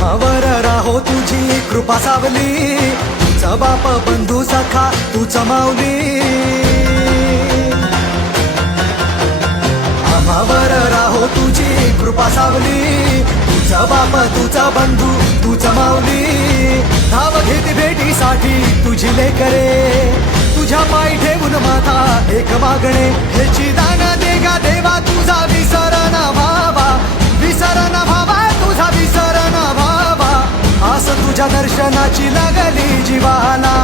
आम्हावर राहो तुझी कृपा सावली, तुझा बाप बंधू सखा तूच माऊली. आम्हावर राहो तुझी कृपा सावली, तुझा बाप तुझा बंधू तूच माऊली. धाव घेती भेटीसाठी तुझी लेकरे, तुझ्या पाय ठेवून माथा एक मागणे. ह्याची दान दे गा देवा तुझा विसर न व्हावा, विसर न व्हावा तुझा विसर न व्हावा. आस तुझ्या दर्शनाची लागली जीवाला,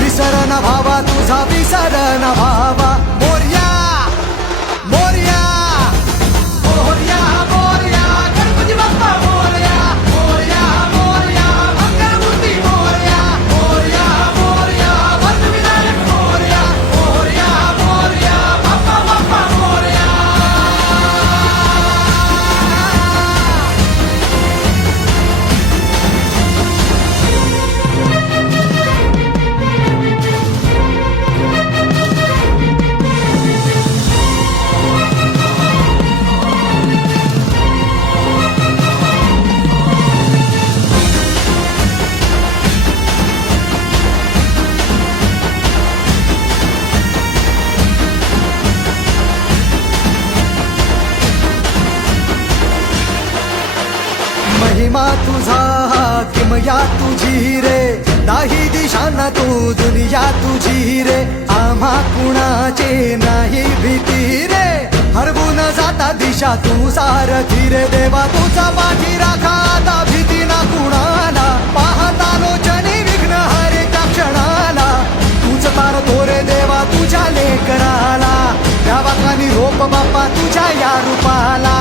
विसर न व्हावा तुझा विसर न व्हावा. मोरया मोरया मोरया मोरया गणपती बाप्पा मोरया, मोरया मोरया मंगलमूर्ती मोरया, मोरया मोरया वरदविनायक मोरया, मोरया मोरया बाप्पा बाप्पा मोरया. महिमा तुझा किमया तुझी रे, नाही दिशांना तू दुनिया तुझी रे. आम्हा कुणाचे नाही भीती रे, हरवून जाता दिशा तू सारथी रे. देवा तुझा पाठी राखा आता भीती ना कुणाला, पाहता लोचनी विघ्न हरे त्या क्षणाला. तूच तारतो रे देवा तुझ्या लेकराला, त्या वाकानी रोप बाप्पा तुझ्या या रूपाला.